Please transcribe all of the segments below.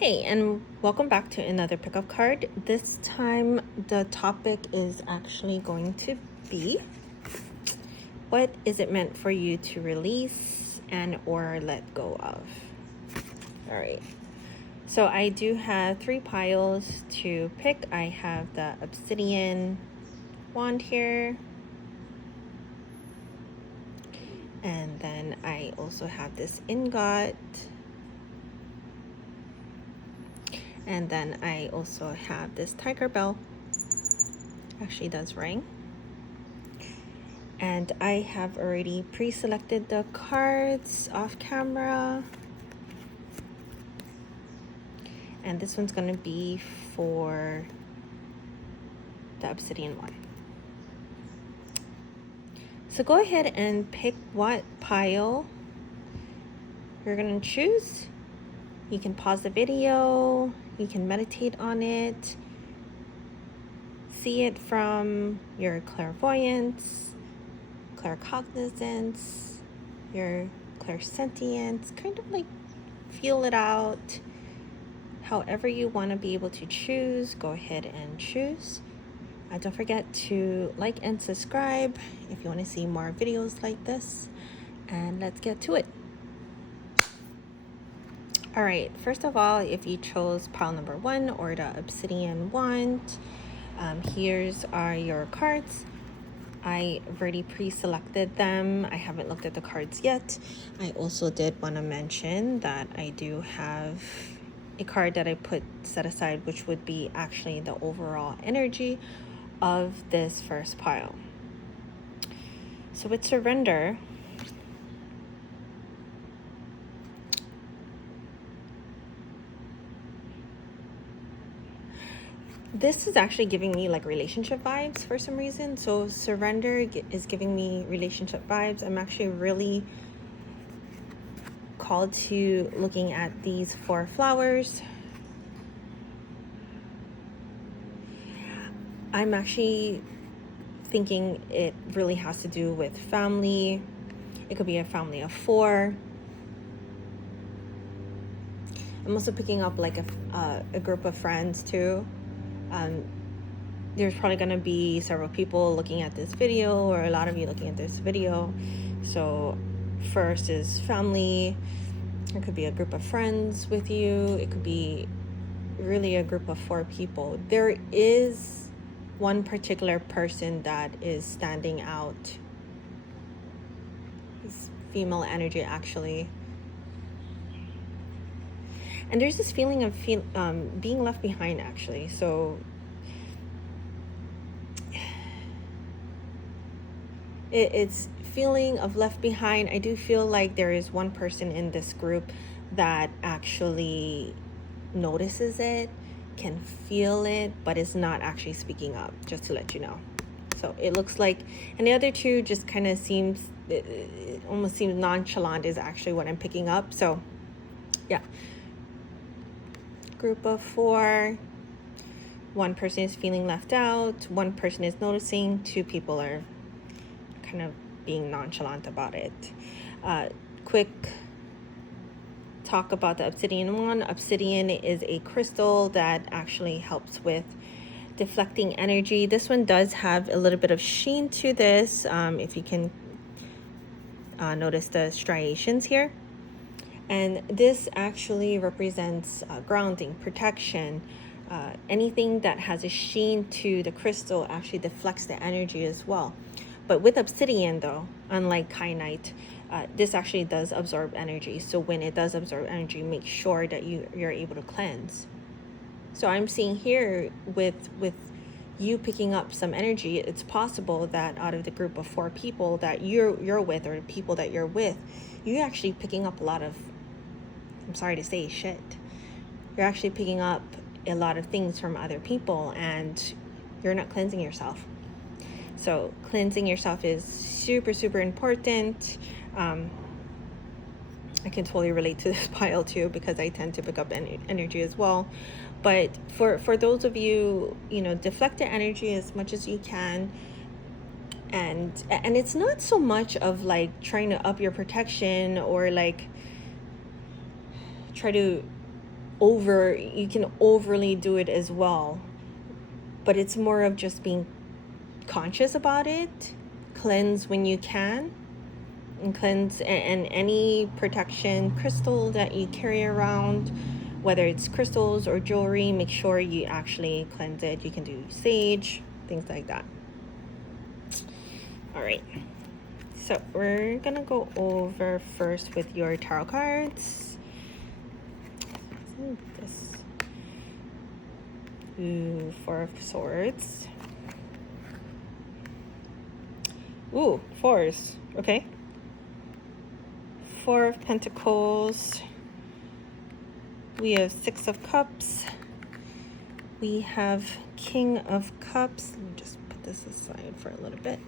Hey, and welcome back to another pickup card. This time the topic is actually going to be, what is it meant for you to release and or let go of? All right. So I do have 3 piles to pick. I have the obsidian wand here. And then I also have this ingot. And then I also have this tiger bell. Actually does ring. And I have already pre-selected the cards off camera. And this one's gonna be for the obsidian one. So go ahead and pick what pile you're gonna choose. You can pause the video, you can meditate on it, see it from your clairvoyance, claircognizance, your clairsentience, kind of like feel it out. However you want to be able to choose, go ahead and choose. Don't forget to like and subscribe if you want to see more videos like this. And let's get to it. All right, first of all, if you chose pile number 1 or the obsidian wand, here's are your cards. I already pre-selected them. I haven't looked at the cards yet. I also did want to mention that I do have a card that I put set aside, which would be actually the overall energy of this first pile. So with surrender, this is actually giving me like relationship vibes for some reason. So surrender is giving me relationship vibes. I'm actually really called to looking at these 4 flowers. I'm actually thinking it really has to do with family. It could be a family of 4. I'm also picking up like a group of friends too. There's probably going to be several people looking at this video, or a lot of you looking at this video. So first is family. It could be a group of friends with you. It could be really a group of 4 people. There is one particular person that is standing out. It's female energy actually. And there's this feeling of being left behind actually. So it's feeling of left behind. I do feel like there is one person in this group that actually notices it, can feel it, but is not actually speaking up, just to let you know. So it looks like, and the other 2 just kind of seems, it almost seems nonchalant is actually what I'm picking up. So yeah, group of 4, one person is feeling left out, one person is noticing, 2 people are kind of being nonchalant about it. Quick talk about the obsidian one. Obsidian is a crystal that actually helps with deflecting energy. This one does have a little bit of sheen to this, if you can notice the striations here. And this actually represents grounding, protection. Anything that has a sheen to the crystal actually deflects the energy as well. But with obsidian though, unlike kyanite, this actually does absorb energy. So when it does absorb energy, make sure that you're able to cleanse. So I'm seeing here with you picking up some energy, it's possible that out of the group of 4 people that you're with, or the people that you're with, you're actually picking up a lot of, I'm sorry to say, shit. You're actually picking up a lot of things from other people and you're not cleansing yourself. So cleansing yourself is super, super important. I can totally relate to this pile too, because I tend to pick up energy as well. But for those of you, deflect the energy as much as you can. And it's not so much of like trying to up your protection or like try to overly do it as well, but it's more of just being conscious about it. Cleanse when you can, and cleanse, and any protection crystal that you carry around, whether it's crystals or jewelry, make sure you actually cleanse it. You can do sage, things like that. All right, so we're gonna go over first with your tarot cards. This, ooh, Four of Swords. Ooh, fours. Okay. Four of Pentacles. We have Six of Cups. We have King of Cups. Let me just put this aside for a little bit.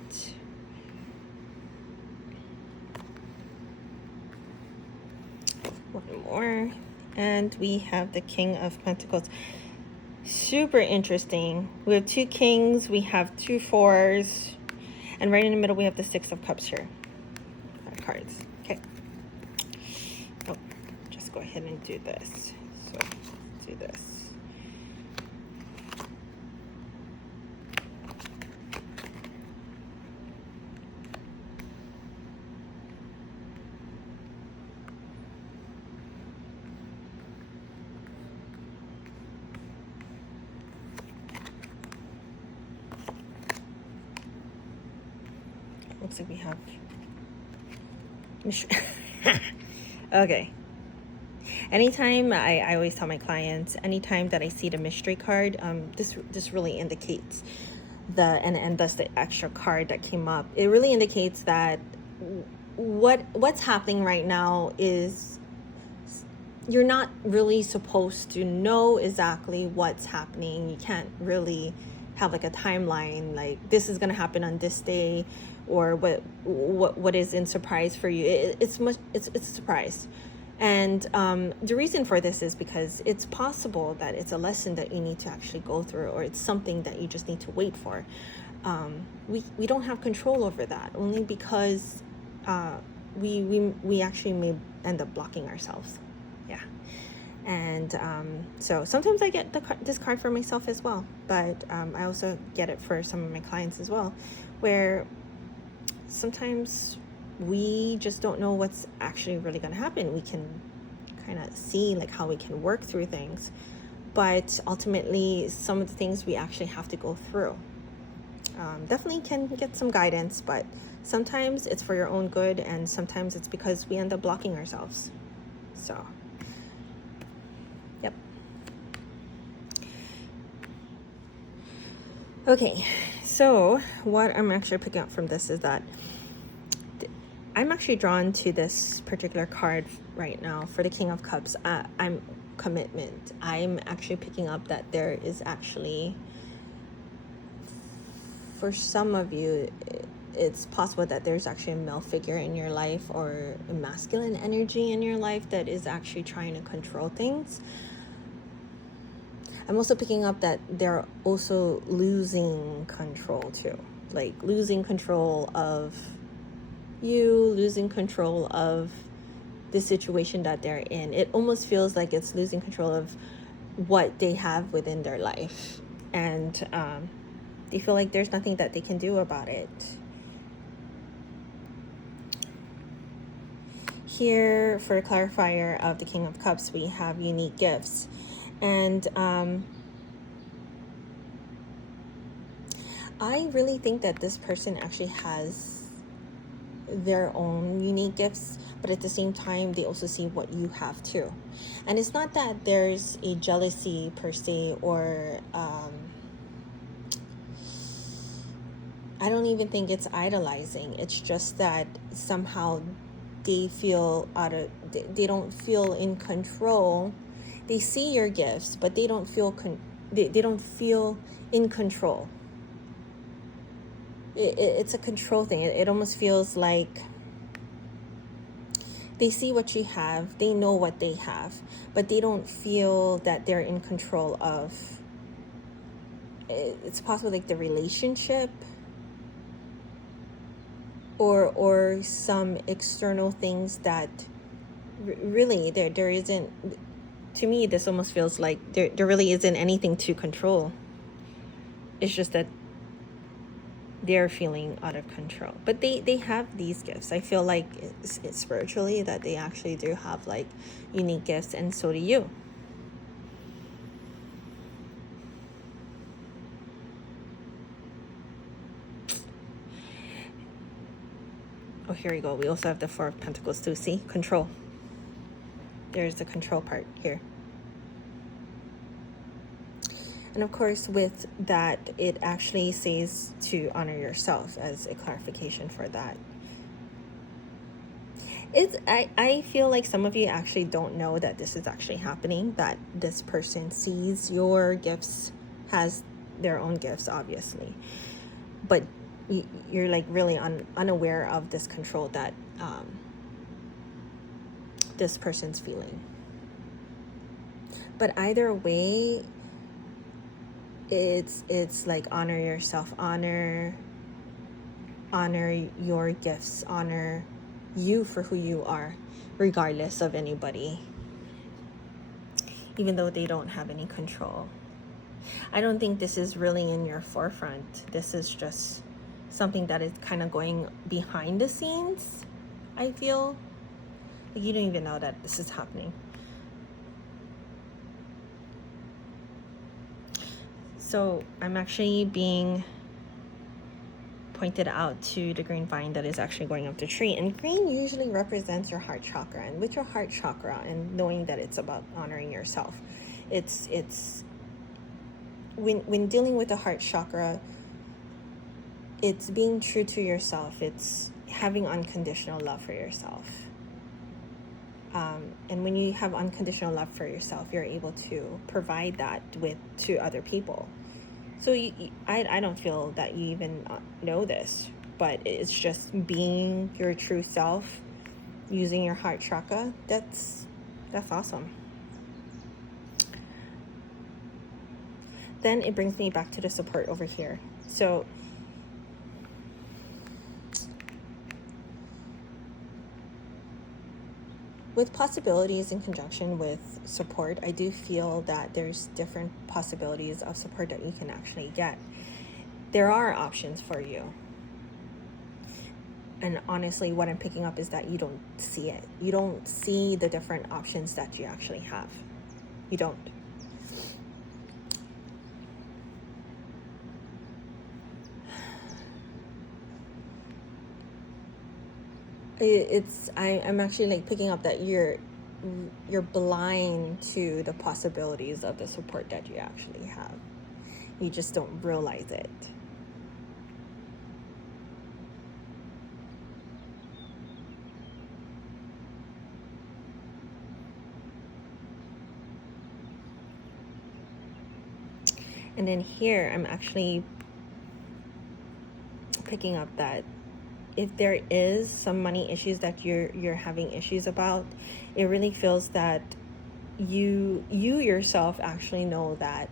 One more. And we have the King of Pentacles. Super interesting. We have two kings. We have two fours. And right in the middle, we have the Six of Cups here. Cards. Okay. Oh, just go ahead and do this. So, do this. Looks like we have okay. Anytime I always tell my clients, anytime that I see the mystery card, this really indicates and thus the extra card that came up. It really indicates that what's happening right now is you're not really supposed to know exactly what's happening. You can't really have like a timeline, like this is gonna happen on this day, or what is in surprise for you. It's a surprise. And the reason for this is because it's possible that it's a lesson that you need to actually go through, or it's something that you just need to wait for. We don't have control over that, only because we actually may end up blocking ourselves. Yeah. And so sometimes I get this card for myself as well, but I also get it for some of my clients as well, where sometimes we just don't know what's actually really going to happen. We can kind of see like how we can work through things, but ultimately some of the things we actually have to go through. Definitely can get some guidance, but sometimes it's for your own good, and sometimes it's because we end up blocking ourselves. So yep. Okay, so what I'm actually picking up from this is that I'm actually drawn to this particular card right now for the King of Cups. I'm commitment. I'm actually picking up that there is actually, for some of you, it's possible that there's actually a male figure in your life, or a masculine energy in your life that is actually trying to control things. I'm also picking up that they're also losing control too, like losing control of you, losing control of the situation that they're in. It almost feels like it's losing control of what they have within their life, and they feel like there's nothing that they can do about it. Here, for a clarifier of the King of Cups, we have unique gifts. And I really think that this person actually has their own unique gifts, but at the same time, they also see what you have too. And it's not that there's a jealousy per se, or I don't even think it's idolizing. It's just that somehow they feel they don't feel in control. They see your gifts, but they don't feel they don't feel in control. It's a control thing. It almost feels like they see what you have, they know what they have, but they don't feel that they're in control of. It's possible like the relationship, or some external things that really there isn't. to me, this almost feels like there really isn't anything to control. It's just that they're feeling out of control. But they have these gifts. I feel like it's spiritually that they actually do have like unique gifts, and so do you. Oh, here we go. We also have the Four of Pentacles too. See? Control. There's the control part here. And of course, with that, it actually says to honor yourself as a clarification for that. I feel like some of you actually don't know that this is actually happening, that this person sees your gifts, has their own gifts, obviously. But you're like really unaware of this control that this person's feeling. But either way, it's like honor yourself, honor your gifts, honor you for who you are, regardless of anybody, even though they don't have any control. I don't think this is really in your forefront. This is just something that is kind of going behind the scenes. I feel like you don't even know that this is happening. So I'm actually being pointed out to the green vine that is actually going up the tree, and green usually represents your heart chakra. And with your heart chakra, and knowing that it's about honoring yourself, it's when dealing with the heart chakra, it's being true to yourself. It's having unconditional love for yourself. And when you have unconditional love for yourself, you're able to provide that to other people. So I don't feel that you even know this, but it's just being your true self, using your heart chakra. That's awesome. Then it brings me back to the support over here. So with possibilities in conjunction with support, I do feel that there's different possibilities of support that you can actually get. There are options for you. And honestly, what I'm picking up is that you don't see it. You don't see the different options that you actually have. You don't. I'm actually like picking up that you're blind to the possibilities of the support that you actually have. You just don't realize it. And then here I'm actually picking up that if there is some money issues that you're having issues about, it really feels that you yourself actually know that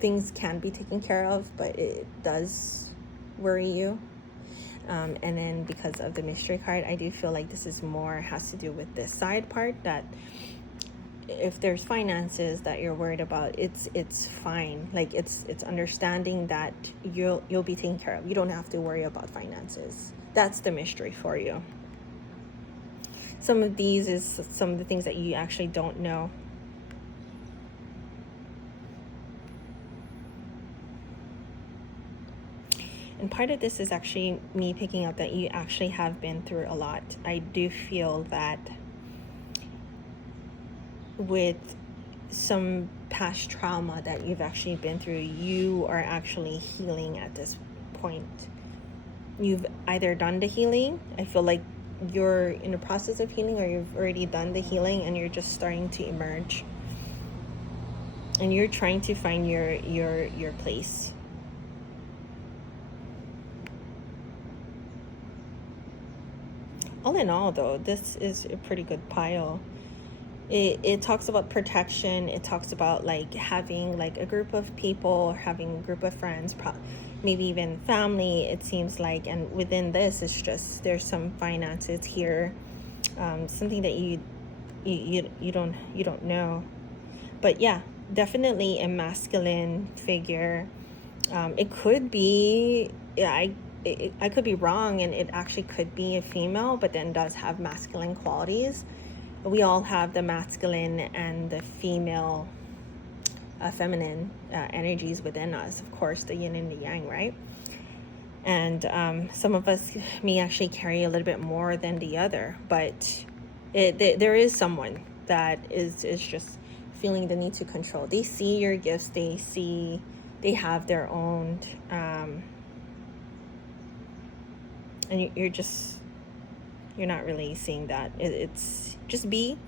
things can be taken care of, but it does worry you. And then because of the mystery card, I do feel like this is more has to do with this side part, that if there's finances that you're worried about, it's fine. Like it's understanding that you'll be taken care of. You don't have to worry about finances. That's the mystery for you. Some of these is some of the things that you actually don't know. And part of this is actually me picking up that you actually have been through a lot. I do feel that with some past trauma that you've actually been through, you are actually healing at this point. You've either done the healing, I feel like you're in the process of healing, or you've already done the healing and you're just starting to emerge. And you're trying to find your place. All in all, though, this is a pretty good pile. It talks about protection. It talks about like having like a group of people, having a group of friends, maybe even family, it seems like. And within this, it's just there's some finances here, something that you don't know. But yeah, definitely a masculine figure. It could be, yeah, I could be wrong, and it actually could be a female, but then does have masculine qualities. We all have the masculine and the female, feminine energies within us. Of course, the yin and the yang, right? And some of us may actually carry a little bit more than the other, but there is someone that is just feeling the need to control. They see your gifts, they have their own, and you're not really seeing that. It's just be.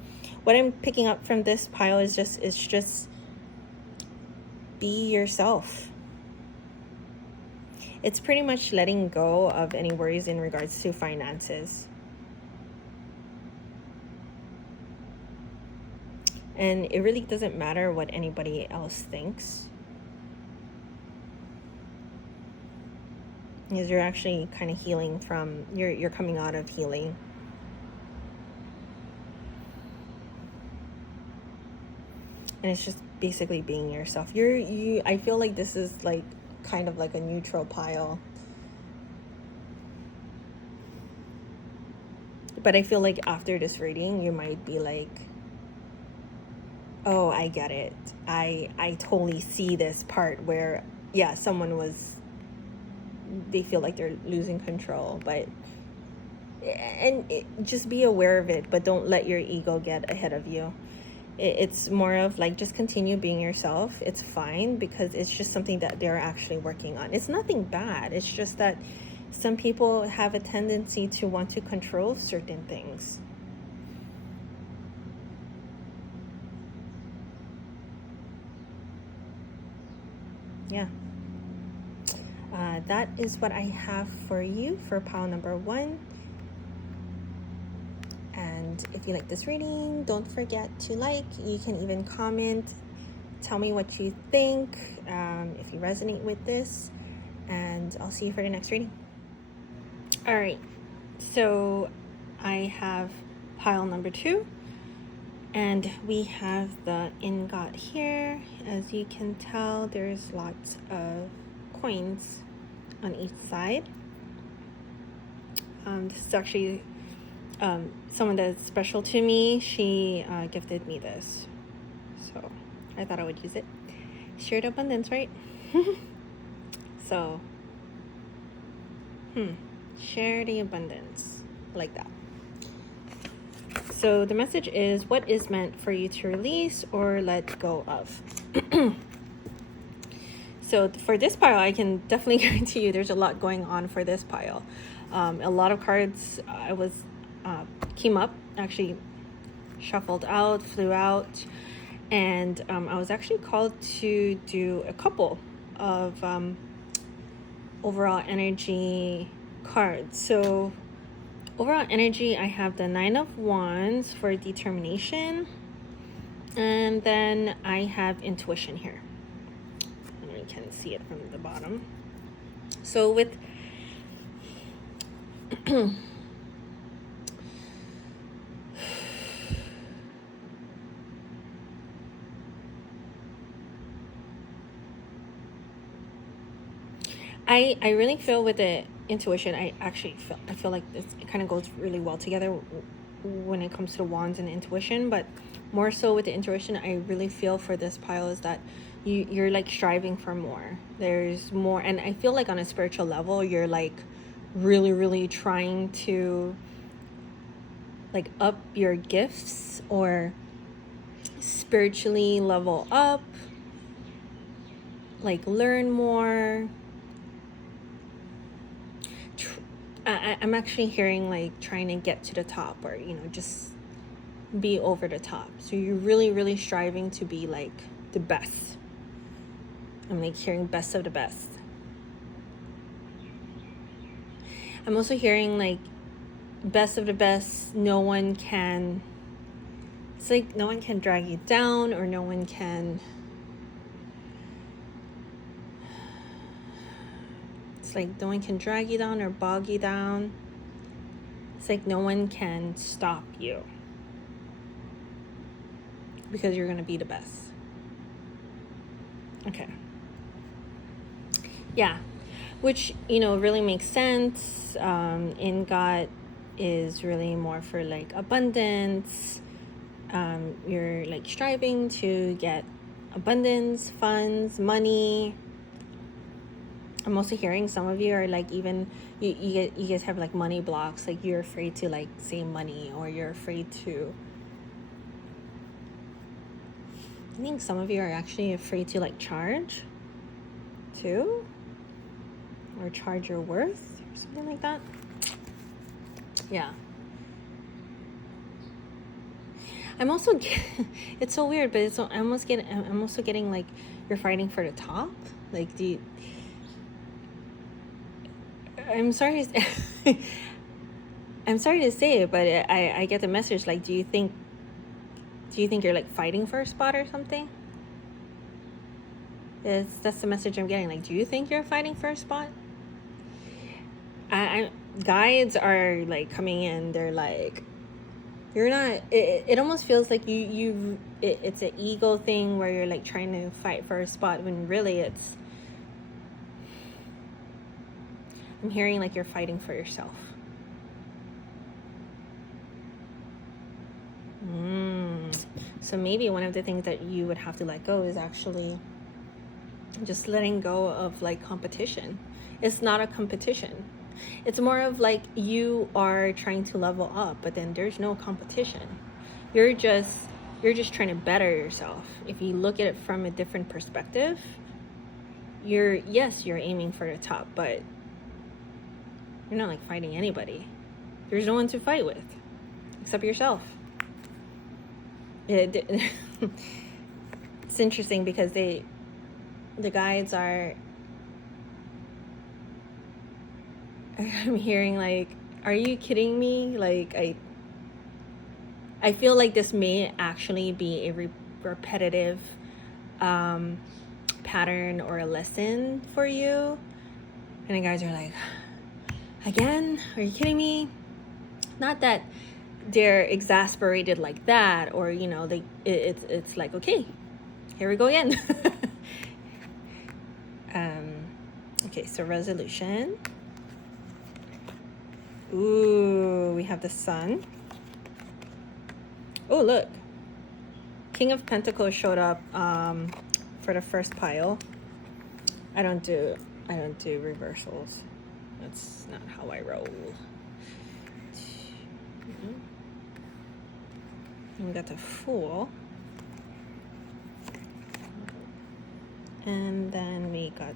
What I'm picking up from this pile is just be yourself. It's pretty much letting go of any worries in regards to finances. And it really doesn't matter what anybody else thinks, because you're actually kind of healing from, you're coming out of healing. And it's just basically being yourself. I feel like this is like kind of like a neutral pile. But I feel like after this reading, you might be like, oh, I get it. I totally see this part where, yeah, they feel like they're losing control, just be aware of it, but don't let your ego get ahead of you. It's more of like, just continue being yourself. It's fine, because it's just something that they're actually working on. It's nothing bad. It's just that some people have a tendency to want to control certain things. Yeah. That is what I have for you for pile number 1. And if you like this reading, don't forget to like. You can even comment, tell me what you think, if you resonate with this, and I'll see you for the next reading. All right, so I have pile number 2, and we have the ingot here. As you can tell, there's lots of coins on each side. This is actually someone that's special to me. She gifted me this, so I thought I would use it. Shared abundance, right? So share the abundance, like that. So the message is, what is meant for you to release or let go of? So for this pile, I can definitely guarantee you there's a lot going on for this pile. A lot of cards came up, actually shuffled out, flew out, and I was actually called to do a couple of overall energy cards. So overall energy, I have the 9 of Wands for determination, and then I have intuition here. And you can see it from the bottom. So with I really feel with the intuition, I feel like it kind of goes really well together when it comes to wands and intuition. But more so with the intuition, I really feel for this pile is that you're like striving for more. There's more, and I feel like on a spiritual level, you're like really trying to like up your gifts or spiritually level up, like learn more. I'm actually hearing like trying to get to the top, or just be over the top. So you're really striving to be like the best. I'm like hearing best of the best. I'm also hearing like best of the best. It's like no one can drag you down, or no one can, it's like no one can drag you down or bog you down. It's like no one can stop you, because you're going to be the best. Okay. Yeah, which, you know, really makes sense. In God is really more for like abundance. You're like striving to get abundance, funds, money. I'm also hearing some of you are like, even you guys have like money blocks, like you're afraid to like say money, or you're afraid to, I think some of you are actually afraid to like charge too, or charge your worth or something like that. Yeah. I'm also it's so weird, but I'm also getting like you're fighting for the top. Like, I'm sorry to, I'm sorry to say it, but I get the message like, do you think you're like fighting for a spot or something? That's the message I'm getting. Like, do you think you're fighting for a spot? I guides are like coming in. They're like, you're not. It almost feels like it's an ego thing where you're like trying to fight for a spot when really it's. I'm hearing like you're fighting for yourself. So maybe one of the things that you would have to let go is actually just letting go of like competition. It's not a competition. It's more of like you are trying to level up, but then there's no competition. You're just trying to better yourself. If you look at it from a different perspective, you're aiming for the top, but you're not like fighting anybody. There's no one to fight with except yourself. It's interesting because the guides are, I'm hearing like, are you kidding me? Like, I feel like this may actually be a repetitive pattern or a lesson for you. And the guys are like, again? Are you kidding me? Not that they're exasperated like that, or, you know, it's like, okay, here we go again. Okay, so resolution. Ooh, we have the Sun. Oh, look. King of Pentacles showed up for the first pile. I don't do reversals. That's not how I roll. And we got the Fool. And then we got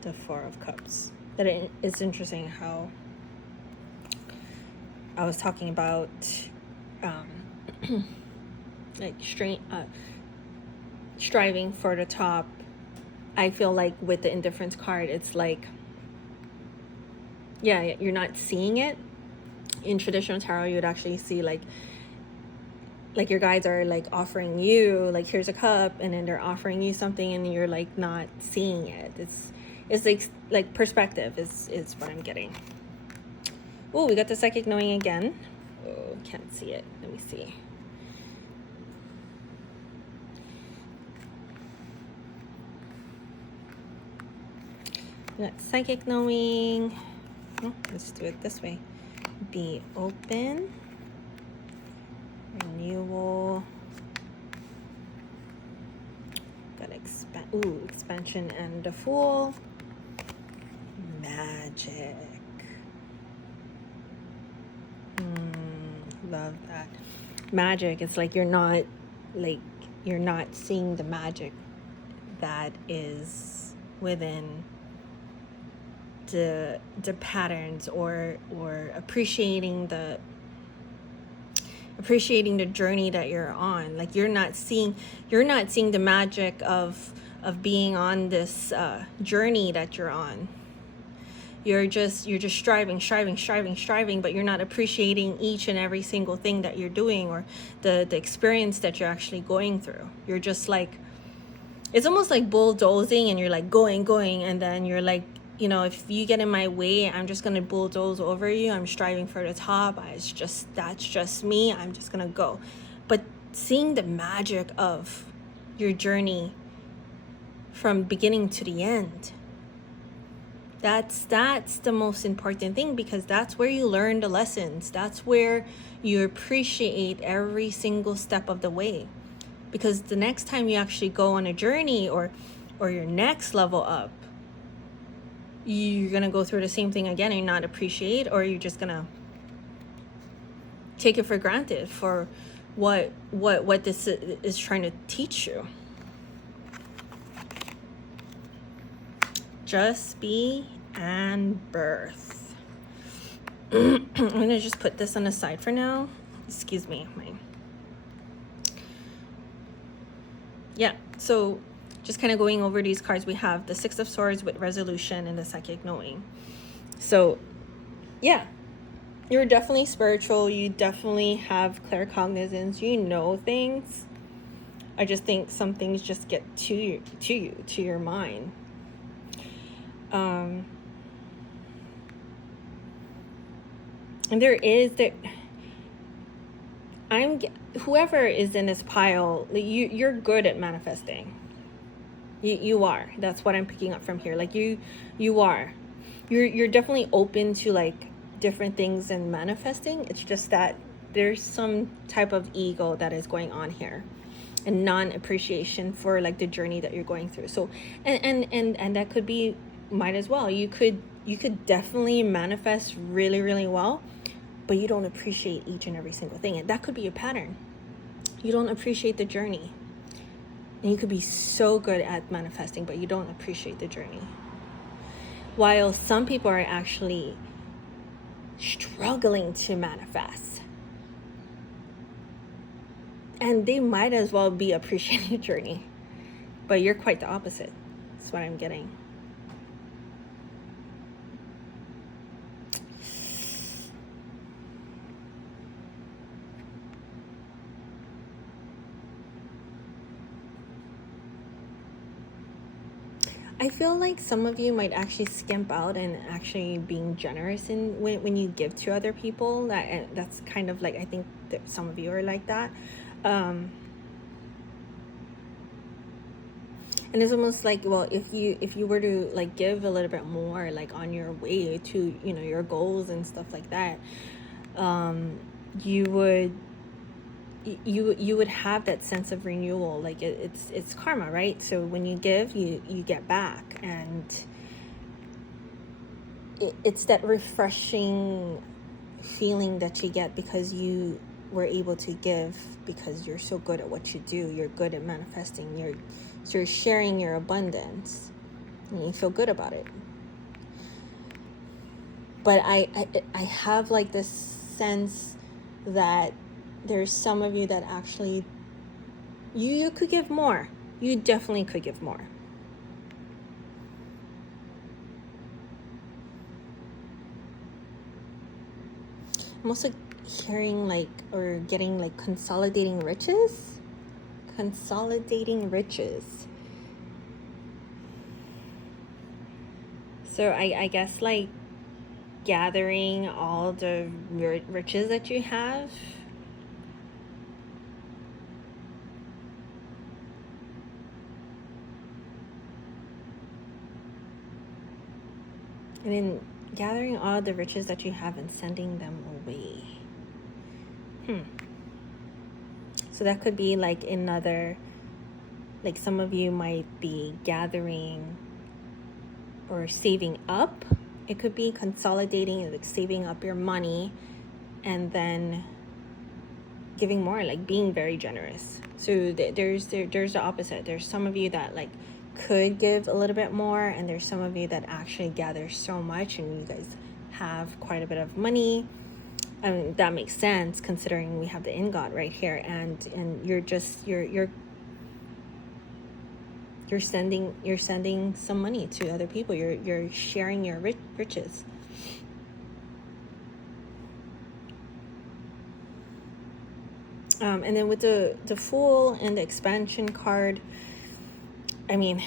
the Four of Cups. It's interesting how I was talking about like striving for the top. I feel like with the Indifference card, it's like, yeah, you're not seeing it. In traditional tarot, you would actually see like your guides are like offering you, like, here's a cup, and then they're offering you something, and you're like not seeing it. It's like perspective is what I'm getting. Oh, we got the Psychic Knowing again. Oh, can't see it. Let me see. We got Psychic Knowing. Oh, let's do it this way. Be open. Renewal. Got expansion and the Fool. Magic. Love that. Magic. It's like you're not seeing the magic that is within the patterns, or appreciating the journey that you're on. Like, you're not seeing the magic of being on this journey that you're on. You're just striving, but you're not appreciating each and every single thing that you're doing, or the experience that you're actually going through. You're just like, it's almost like bulldozing, and you're like going, and then you're like, you know, if you get in my way, I'm just gonna bulldoze over you. I'm striving for the top. That's just me. I'm just gonna go. But seeing the magic of your journey from beginning to the end. That's the most important thing, because that's where you learn the lessons. That's where you appreciate every single step of the way. Because the next time you actually go on a journey or your next level up, you're going to go through the same thing again and not appreciate, or you're just going to take it for granted for what this is trying to teach you. Just be and birth. I'm going to just put this on the side for now. Excuse me. Yeah, so just kind of going over these cards, we have the Six of Swords with resolution and the psychic knowing. So, yeah, you're definitely spiritual. You definitely have claircognizance. You know things. I just think some things just get to your mind. And whoever is in this pile, you're good at manifesting. You are. That's what I'm picking up from here. Like you are. You're definitely open to like different things and manifesting. It's just that there's some type of ego that is going on here, and non-appreciation for like the journey that you're going through. So and that could be, might as well. You could definitely manifest really, really well, but you don't appreciate each and every single thing. And that could be a pattern. You don't appreciate the journey. And you could be so good at manifesting, but you don't appreciate the journey. While some people are actually struggling to manifest, and they might as well be appreciating the journey, but you're quite the opposite. That's what I'm getting. I feel like some of you might actually skimp out and actually being generous in when you give to other people. That's kind of like, I think that some of you are like that. And it's almost like, well, if you were to like give a little bit more, like on your way to, you know, your goals and stuff like that, you would have that sense of renewal. Like it's karma, right? So when you give, you get back, and it's that refreshing feeling that you get because you were able to give, because you're so good at what you do. You're good at manifesting. You're sharing your abundance, and you feel good about it. But I have like this sense that there's some of you that actually you could give more. You definitely could give more. I'm also hearing like, or getting like consolidating riches. So I guess like gathering all the riches that you have. And then gathering all the riches that you have and sending them away. So that could be like another, like some of you might be gathering or saving up. It could be consolidating, like saving up your money and then giving more, like being very generous. So there's the opposite. There's some of you that like could give a little bit more, and there's some of you that actually gather so much and you guys have quite a bit of money. I mean, that makes sense considering we have the in God right here, and you're sending some money to other people. You're sharing your riches. And then with the Fool and the expansion card, I mean,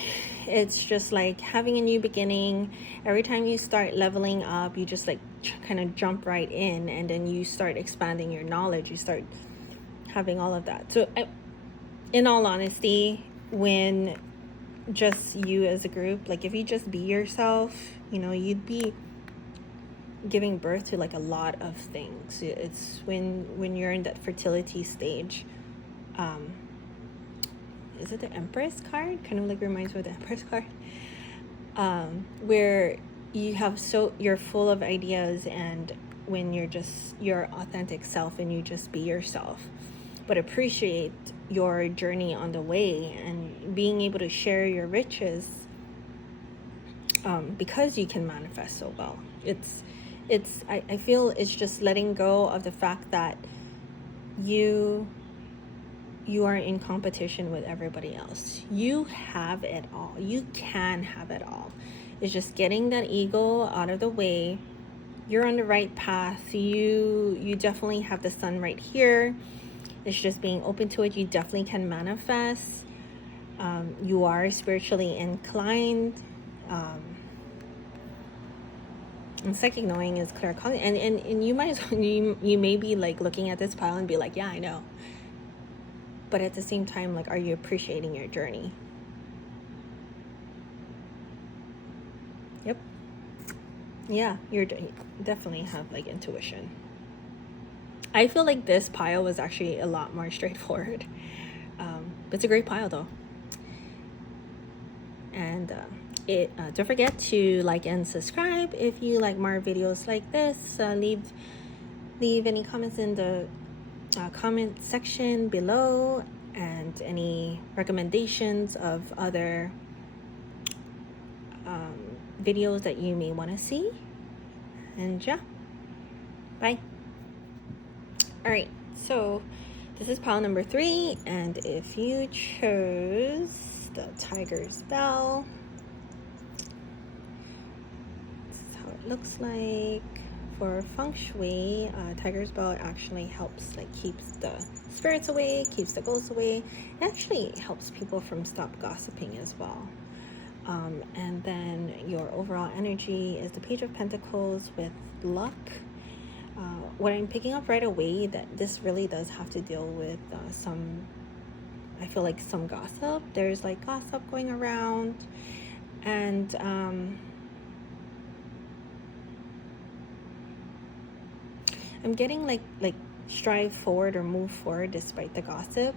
it's just like having a new beginning. Every time you start leveling up, you just like kind of jump right in, and then you start expanding your knowledge. You start having all of that. So in all honesty, when just you as a group, like if you just be yourself, you know, you'd be giving birth to like a lot of things. It's when you're in that fertility stage. Is it the Empress card? Kind of like reminds me of the Empress card. Where you're full of ideas, and when you're just your authentic self and you just be yourself, but appreciate your journey on the way and being able to share your riches, because you can manifest so well. I feel it's just letting go of the fact that you are in competition with everybody else. You have it all. You can have it all. It's just getting that ego out of the way. You're on the right path. You definitely have the sun right here. It's just being open to it. You definitely can manifest. You are spiritually inclined. And psychic knowing is claircognizance. And you might as well, you may be like looking at this pile and be like, yeah, I know. But at the same time, like, are you appreciating your journey? Yep. Yeah, you definitely have like intuition. I feel like this pile was actually a lot more straightforward. It's a great pile though. And don't forget to like and subscribe if you like more videos like this. Leave any comments in the comment section below, and any recommendations of other videos that you may want to see. And yeah, bye. All right, so this is pile number 3, and if you chose the Tiger's Bell, this is how it looks like. For feng shui, Tiger's Bell actually helps, like, keeps the spirits away, keeps the ghosts away. It actually helps people from stop gossiping as well. And then your overall energy is the Page of Pentacles with luck. What I'm picking up right away, that this really does have to deal with I feel like some gossip. There's like gossip going around, and I'm getting like strive forward or move forward despite the gossip.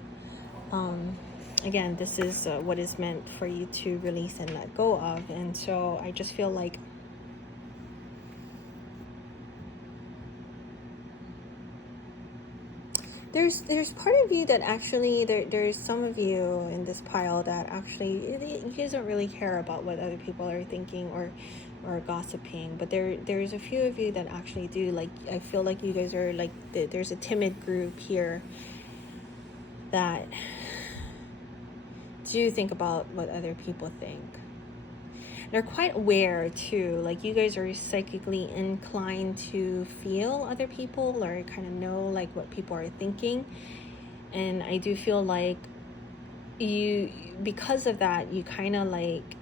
Again, this is what is meant for you to release and let go of. And so I just feel like there's part of you that actually there's some of you in this pile that actually you guys don't really care about what other people are thinking or gossiping, but there's a few of you that actually do. Like, I feel like you guys are like there's a timid group here that do think about what other people think. They're quite aware too, like you guys are psychically inclined to feel other people or kind of know like what people are thinking. And I do feel like you, because of that, you kind of like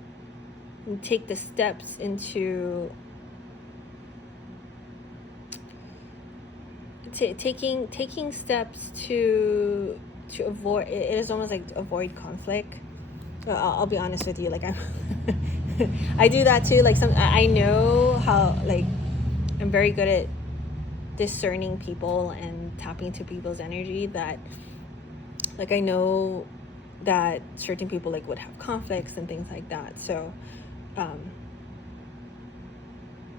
take the steps into taking steps to avoid. It is almost like avoid conflict. I'll be honest with you, like I do that too. Like I know how, like, I'm very good at discerning people and tapping into people's energy, that like I know that certain people like would have conflicts and things like that. So and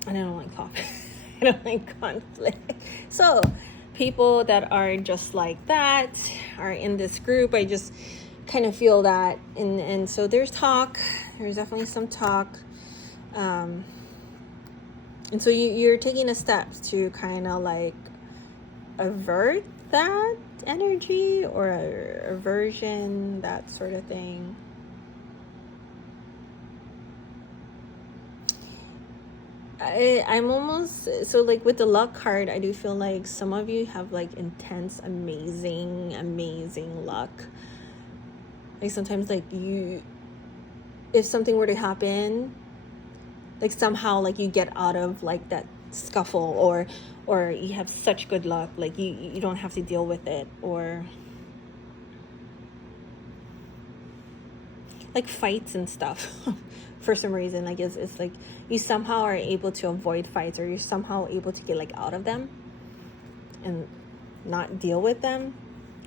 I don't like conflict. I don't like conflict. So people that are just like that are in this group. I just kind of feel that, and so there's definitely some talk, and so you're taking a step to kind of like avert that energy or aversion, that sort of thing. I'm almost, so like with the luck card, I do feel like some of you have like intense, amazing luck. Like sometimes like if something were to happen, like somehow like you get out of like that scuffle, or you have such good luck, like you don't have to deal with it, or like fights and stuff for some reason. Like it's like you somehow are able to avoid fights, or you're somehow able to get like out of them and not deal with them,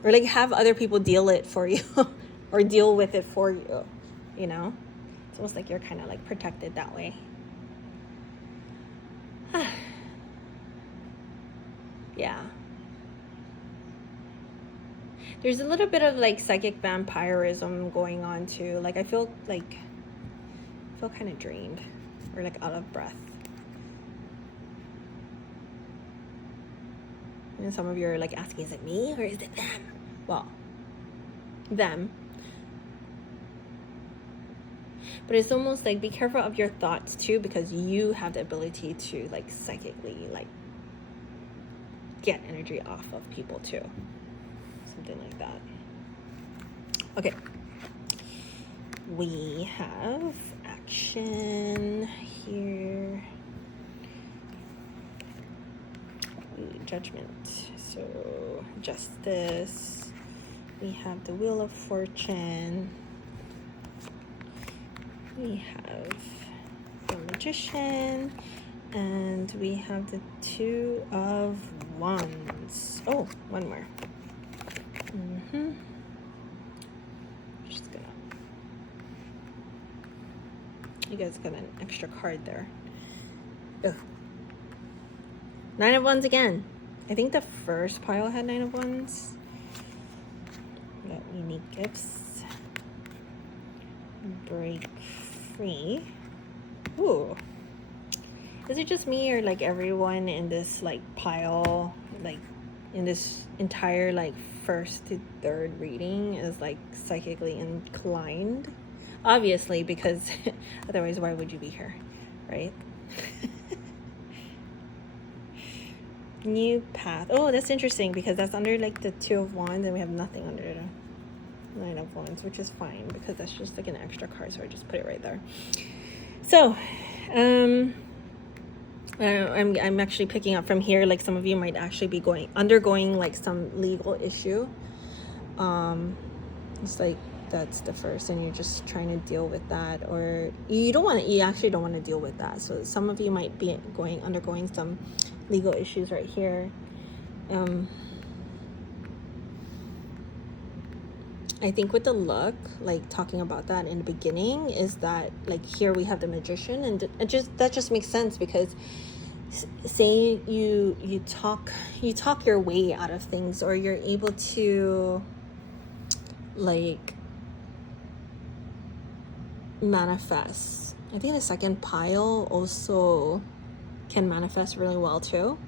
or like have other people deal it for you or deal with it for you, you know? It's almost like you're kind of like protected that way. Yeah. There's a little bit of like psychic vampirism going on too. Like I feel kind of drained or like out of breath. And some of you are like asking, is it me or is it them? Well, them. But it's almost like be careful of your thoughts too, because you have the ability to like psychically like get energy off of people too. Something like that. Okay. We have action here. Judgment. So justice. We have the Wheel of Fortune. We have the Magician. And we have the Two of Wands. Oh, one more. Just gonna. You guys got an extra card there. Ugh. Nine of Wands again. I think the first pile had Nine of Wands. We got unique gifts. Break free. Ooh. Is it just me, or like everyone in this like pile, like in this entire like first to third reading is like psychically inclined? Obviously, because otherwise why would you be here, right? New path. Oh, that's interesting, because that's under like the Two of Wands, and we have nothing under the Nine of Wands, which is fine because that's just like an extra card, so I just put it right there. So I'm actually picking up from here, like some of you might actually be undergoing like some legal issue. It's like that's the first, and you're just trying to deal with that, or you actually don't want to deal with that. So some of you might be undergoing some legal issues right here. I think with the luck, like talking about that in the beginning, is that like here we have the Magician, and that just makes sense, because say you talk your way out of things, or you're able to like manifest. I think the second pile also can manifest really well too.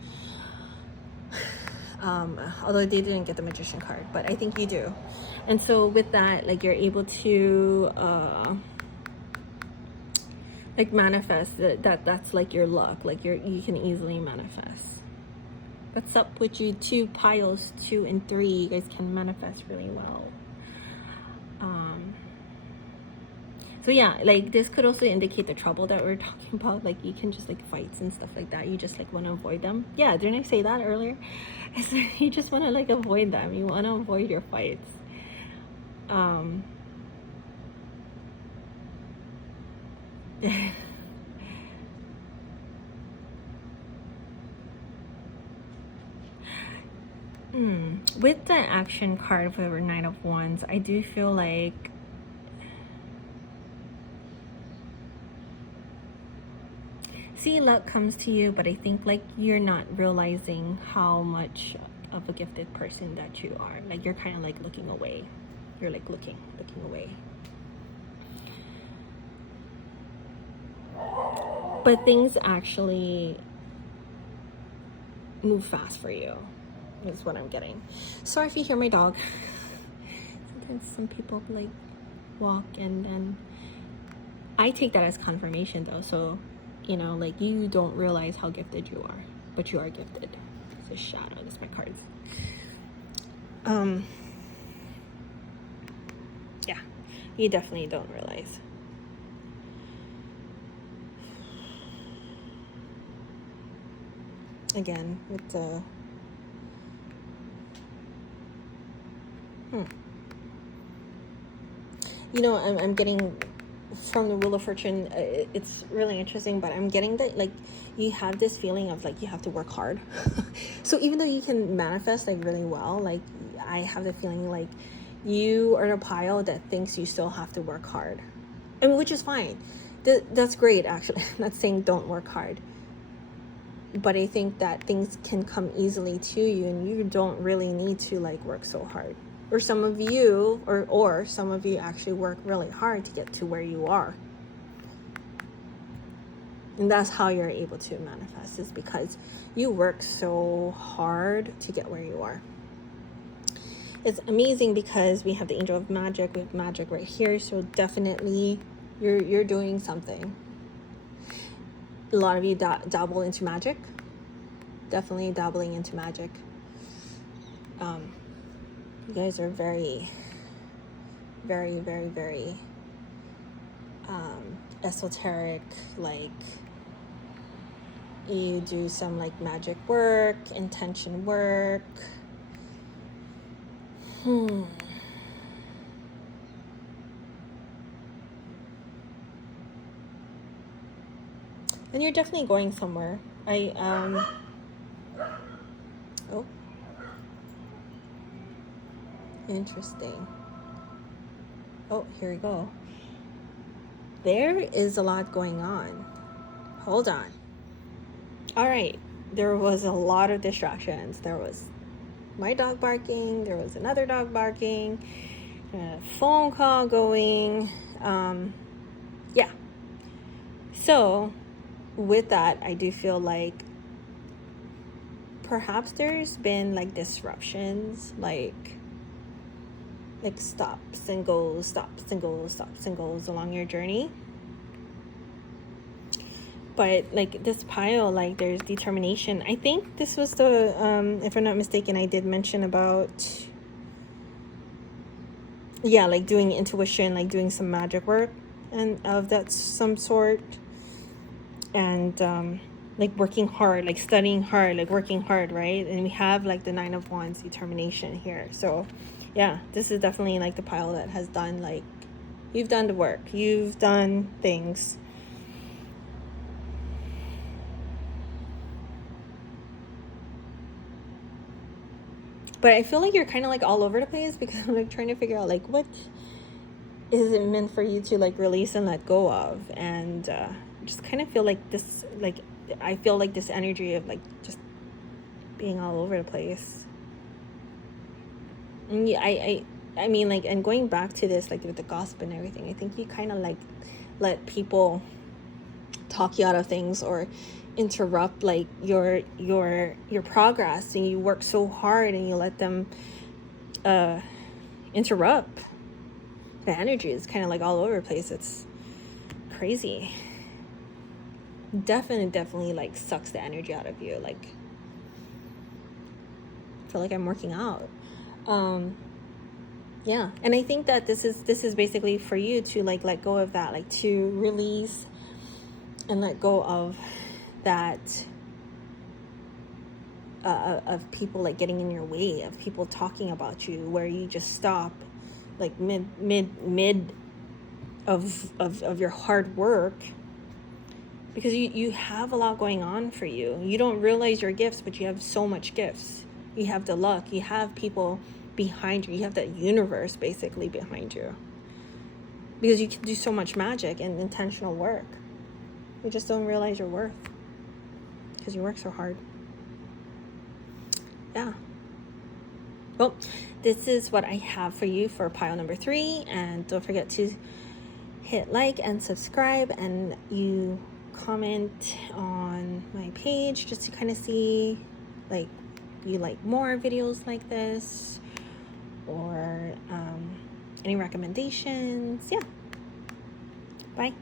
Although they didn't get the Magician card, but I think you do. And so with that, like you're able to like manifest that's like your luck. Like you can easily manifest. What's up with you two piles 2 and 3? You guys can manifest really well. So yeah, like this could also indicate the trouble that we're talking about. Like you can just like fights and stuff like that. You just like want to avoid them. Yeah, didn't I say that earlier? You just want to like avoid them. You want to avoid your fights. With the action card for the Nine of Wands, I do feel like luck comes to you, but I think like you're not realizing how much of a gifted person that you are. Like you're kind of like looking away. You're like looking away. But things actually move fast for you, is what I'm getting. Sorry if you hear my dog. Sometimes some people like walk, and then I take that as confirmation though. So, you know, like you don't realize how gifted you are, but you are gifted. It's a shadow. That's my cards. Yeah, you definitely don't realize. Again, with the I'm getting from the Wheel of Fortune, it's really interesting, but I'm getting that like you have this feeling of like you have to work hard. So even though you can manifest like really well, like I have the feeling like you are a pile that thinks you still have to work hard, and which is fine. That's great, actually. I'm not saying don't work hard, but I think that things can come easily to you and you don't really need to like work so hard. Or some of you, or some of you actually work really hard to get to where you are. And that's how you're able to manifest, is because you work so hard to get where you are. It's amazing because we have the Angel of Magic, we have magic right here, so definitely you're doing something. A lot of you dabble into magic. Definitely dabbling into magic. You guys are very, very, very, very esoteric. Like, you do some like magic work, intention work. And you're definitely going somewhere. Oh, interesting. Oh, here we go. There is a lot going on. Hold on. All right. There was a lot of distractions. There was my dog barking. There was another dog barking. A phone call going. Yeah. So with that, I do feel like perhaps there's been like disruptions, like stops and goes along your journey. But like this pile, like there's determination. I think this was the if I'm not mistaken, I did mention about like doing intuition, like doing some magic work and of that some sort, and like working hard, like studying hard, like working hard, right? And we have like the Nine of Wands, determination here. So yeah, this is definitely like the pile that has done, like, you've done the work, you've done things. But I feel like you're kind of like all over the place, because I'm like trying to figure out like what is it meant for you to like release and let go of. And just kind of feel like this, like I feel like this energy of like just being all over the place. And yeah, I mean, like, and going back to this, like with the gossip and everything, I think you kind of like let people talk you out of things or interrupt like your progress, and you work so hard and you let them interrupt. The energy is kind of like all over the place. It's crazy. Definitely like sucks the energy out of you. Like, I feel like I'm working out. Yeah, and I think that this is basically for you to like let go of that, like to release and let go of that of people like getting in your way, of people talking about you, where you just stop like mid of your hard work, because you have a lot going on for you. You don't realize your gifts, but you have so much gifts. You have the luck, you have people behind you, you have that universe basically behind you, because you can do so much magic and intentional work. You just don't realize your worth because you work so hard. Yeah. Well, this is what I have for you for pile number 3, and don't forget to hit like and subscribe, and you comment on my page just to kind of see like you like more videos like this, or any recommendations. Yeah. Bye.